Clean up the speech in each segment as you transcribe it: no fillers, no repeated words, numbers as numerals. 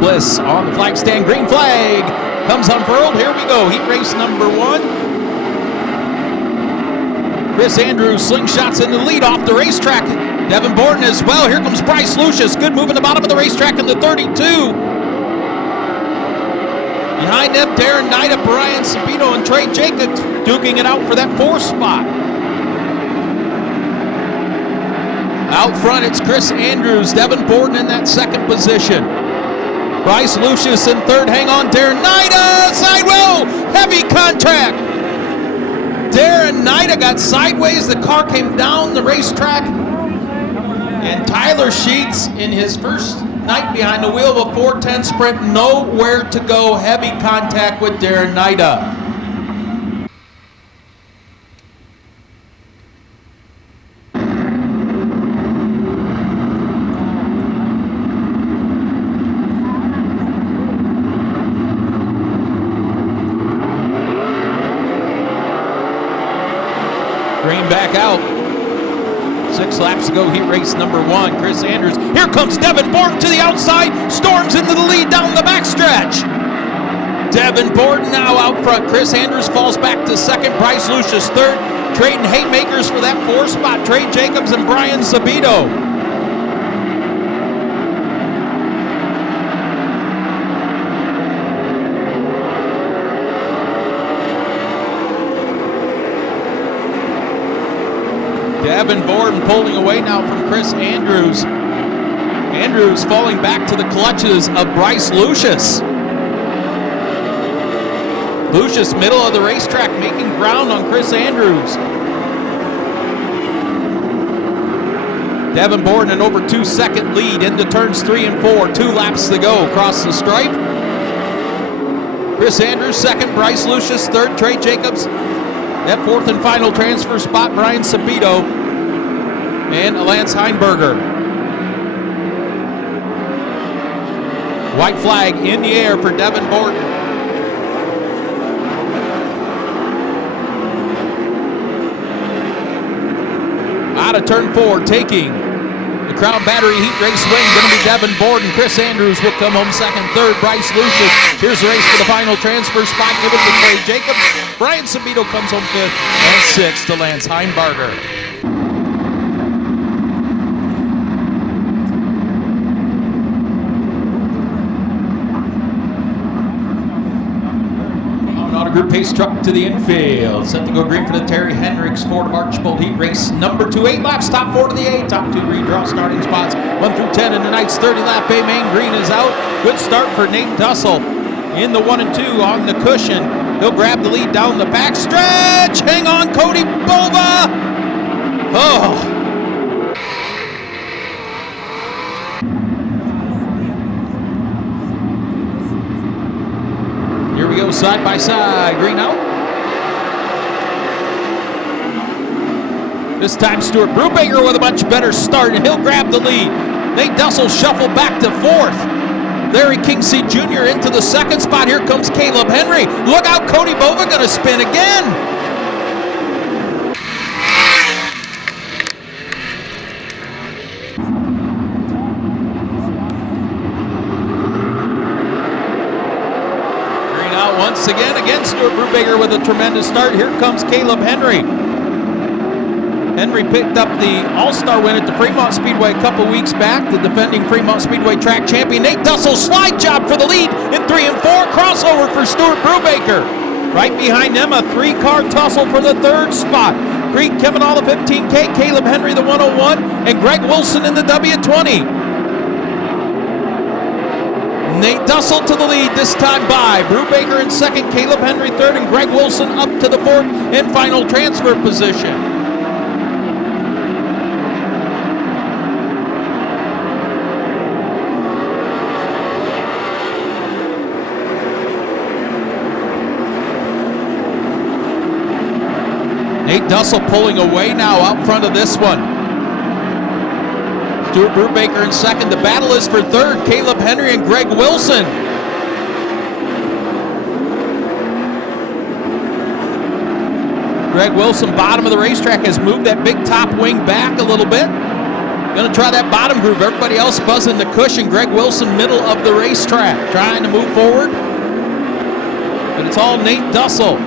Bliss on the flag stand. Green flag comes unfurled. Here we go. Heat race number 1. Chris Andrews slingshots in the lead off the racetrack. Devin Borden as well. Here comes Bryce Lucius. Good move in the bottom of the racetrack in the 32. Behind them, Darren Nida, Brian Sabino, and Trey Jacobs duking it out for that 4th spot. Out front, it's Chris Andrews, Devin Borden in that 2nd position. Bryce Lucius in 3rd. Hang on, Darren Nida, sidewell, heavy contact. Darren Nida got sideways. The car came down the racetrack. And Tyler Sheets, in his first night behind the wheel of a 410 sprint, nowhere to go. Heavy contact with Darren Nida. Green back out. 6 laps to go, heat race number 1. Chris Andrews. Here comes Devin Borden to the outside. Storms into the lead down the backstretch. Devin Borden now out front. Chris Andrews falls back to 2nd. Bryce Lucius 3rd. Trading haymakers for that 4th spot. Trey Jacobs and Brian Sabito. Devin Borden pulling away now from Chris Andrews. Andrews falling back to the clutches of Bryce Lucius. Lucius, middle of the racetrack, making ground on Chris Andrews. Devin Borden an over 2-second lead into turns 3 and 4. 2 laps to go across the stripe. Chris Andrews 2nd, Bryce Lucius 3rd, Trey Jacobs. That 4th and final transfer spot, Brian Sabito and Lance Heinberger. White flag in the air for Devin Borden. Out of turn 4, taking the Crown Battery Heat Race win, going to be Devin Borden. Chris Andrews will come home 2nd, 3rd, Bryce Lucius. Here's the race for the final transfer spot given to Trey Jacobs. Brian Sabito comes home 5th, and 6th to Lance Heinberger. Group pace truck to the infield. Set to go green for the Terry Hendricks Ford of Archbold Heat Race number 2. 8 laps, top 4 to the A. Top 2 redraw starting spots 1 through 10 in tonight's 30-lap A main. Green is out. Good start for Nate Dussel in the 1 and 2 on the cushion. He'll grab the lead down the back stretch. Hang on, Cody Bova. Oh. Here we go, side by side. Green out. This time Stuart Brubaker with a much better start, and he'll grab the lead. Nate Dussel shuffled back to 4th. Larry Kingsey Jr. into the 2nd spot. Here comes Caleb Henry. Look out, Cody Bova going to spin again. Once again, Stuart Brubaker with a tremendous start. Here comes Caleb Henry. Henry picked up the All-Star win at the Fremont Speedway a couple weeks back. The defending Fremont Speedway track champion. Nate Dussel slide job for the lead in 3 and 4. Crossover for Stuart Brubaker. Right behind them, a 3-car tussle for the 3rd spot. Creek Kevin All the 15K, Caleb Henry the 101, and Greg Wilson in the W20. Nate Dussel to the lead this time by Brubaker in 2nd, Caleb Henry 3rd, and Greg Wilson up to the 4th and final transfer position. Nate Dussel pulling away now out front of this one. Stuart Brubaker in 2nd. The battle is for 3rd. Caleb Henry and Greg Wilson. Greg Wilson, bottom of the racetrack, has moved that big top wing back a little bit. Going to try that bottom groove. Everybody else buzzing the cushion. Greg Wilson, middle of the racetrack, trying to move forward. But it's all Nate Dussel.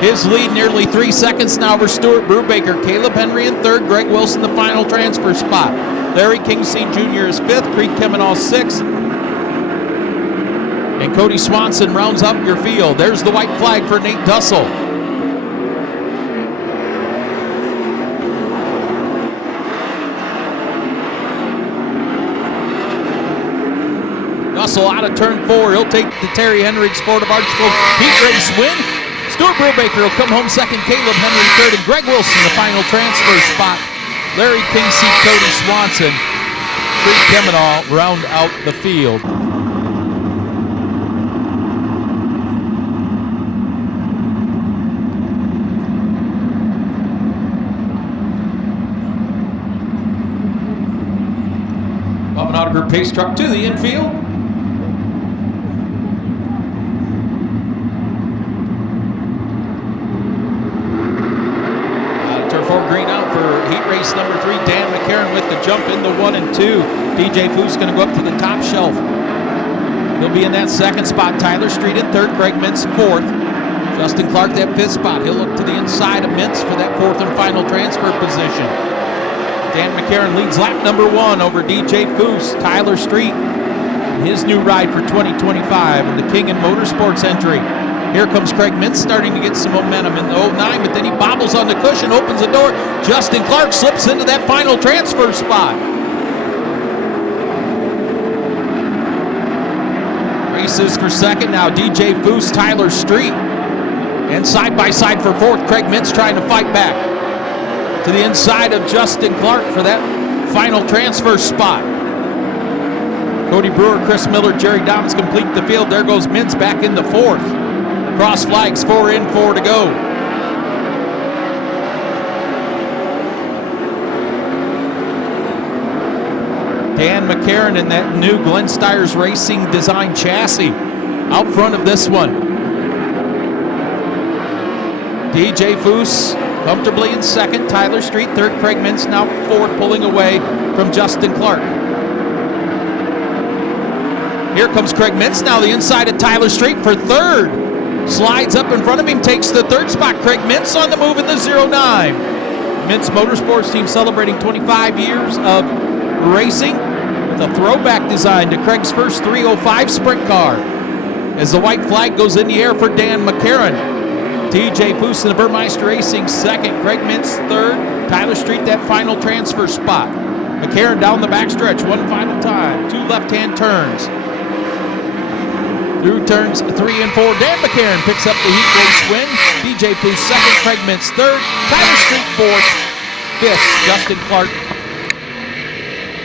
His lead nearly 3 seconds now over Stuart Brubaker. Caleb Henry in third. Greg Wilson the final transfer spot. Larry Kingseed Jr. is fifth. Creed Kemenall sixth. And Cody Swanson rounds out your field. There's the white flag for Nate Dussel. Dussel out of turn 4. He'll take the Terry Henricks Ford of Archbold heat race win. Stuart Brubaker will come home second. Caleb Henry third. And Greg Wilson the final transfer spot. Larry Kingseed, Cody Swanson, Creed Kemenall round out the field. Bob and Autogroup pace truck to the infield. Turn 4 green out for heat race number 3. Dan McCarron with the jump in the 1 and 2. DJ Foose going to go up to the top shelf. He'll be in that second spot. Tyler Street in third. Greg Mintz fourth. Justin Clark that fifth spot. He'll look to the inside of Mintz for that fourth and final transfer position. Dan McCarron leads lap number 1 over DJ Foose. Tyler Street, his new ride for 2025 and the King in Motorsports entry. Here comes Craig Mintz starting to get some momentum in the 09, but then he bobbles on the cushion, opens the door. Justin Clark slips into that final transfer spot. Races for second now. DJ Foose, Tyler Street. And side by side for fourth, Craig Mintz trying to fight back to the inside of Justin Clark for that final transfer spot. Cody Brewer, Chris Miller, Jerry Dobbs complete the field. There goes Mintz back into fourth. Cross flags, 4 in, 4 to go. Dan McCarron in that new Glenn Stires Racing design chassis out front of this one. DJ Foose comfortably in second. Tyler Street third. Craig Mintz now fourth, pulling away from Justin Clark. Here comes Craig Mintz now the inside of Tyler Street for third. Slides up in front of him, takes the third spot. Craig Mintz on the move in the 09. Mintz Motorsports team celebrating 25 years of racing with a throwback design to Craig's first 305 sprint car. As the white flag goes in the air for Dan McCarron. TJ Foose and the Burmeister Racing second. Craig Mintz third. Tyler Street that final transfer spot. McCarron down the backstretch one final time. 2 left-hand turns. Through turns 3 and 4, Dan McCarron picks up the heat race win. DJ Foose second, Craig Mintz third, Tyler Street fourth, fifth, Justin Clark,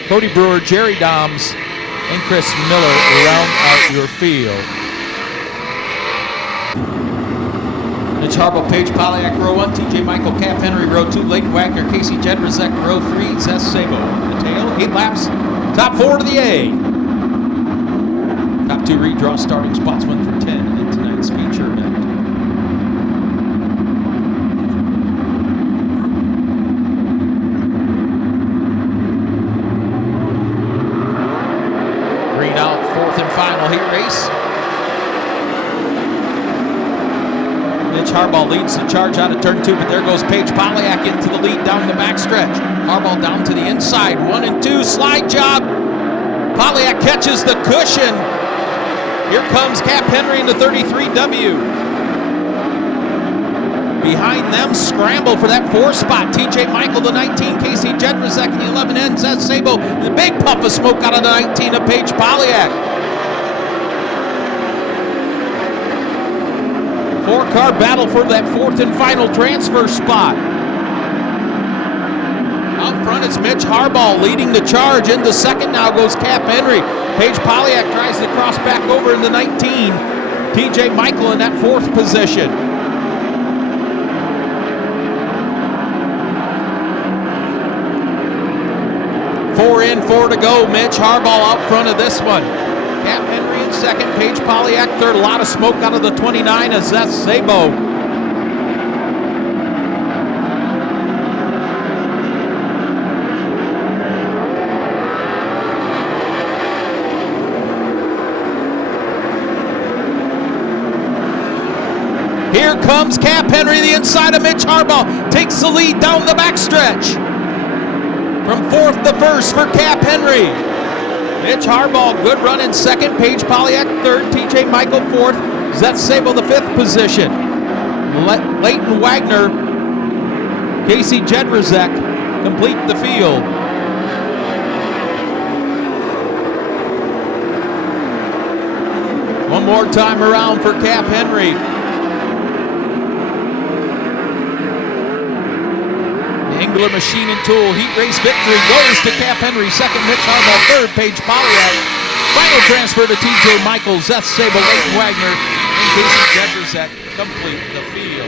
Cody Brewer, Jerry Doms, and Chris Miller round out your field. Mitch Harbaugh, Paige Polyak, row 1, TJ Michael, Cap Henry, row 2, Leighton Wagner, Casey Jedrzak, row 3, Zess Sabo. The tail, 8 laps, top 4 to the A. Top 2 redraw starting spots 1 through 10 in tonight's feature event. Green out, fourth and final heat race. Mitch Harbaugh leads the charge out of turn 2, but there goes Paige Polyak into the lead down the backstretch. Harbaugh down to the inside, 1 and 2, slide job. Polyak catches the cushion. Here comes Cap Henry in the 33W. Behind them, scramble for that 4 spot. TJ Michael, the 19, Casey Jedrzak in the 11N, Zeth Sabo. The big puff of smoke out of the 19 of Paige Polyak. 4-car battle for that 4th and final transfer spot. Out front, it's Mitch Harbaugh leading the charge. Into second now goes Cap Henry. Paige Polyak tries to cross back over in the 19. TJ Michael in that 4th position. Four in, 4 to go. Mitch Harbaugh out front of this one. Cap Henry in second. Paige Polyak third. A lot of smoke out of the 29 of Zeth Sabo. Here comes Cap Henry, the inside of Mitch Harbaugh. Takes the lead down the backstretch. From fourth to first for Cap Henry. Mitch Harbaugh, good run in second. Paige Polyak third. TJ Michael fourth. Zeth Sable the fifth position. Leighton Wagner, Casey Jedrzejek complete the field. One more time around for Cap Henry. Engler Machine and Tool Heat Race victory goes to Cap Henry. Second, Mitch Harbaugh. Third, Paige Polyak. Final transfer to TJ Michael, Zeth Sable, Leighton Wagner, and Casey Jedrzejek complete the field.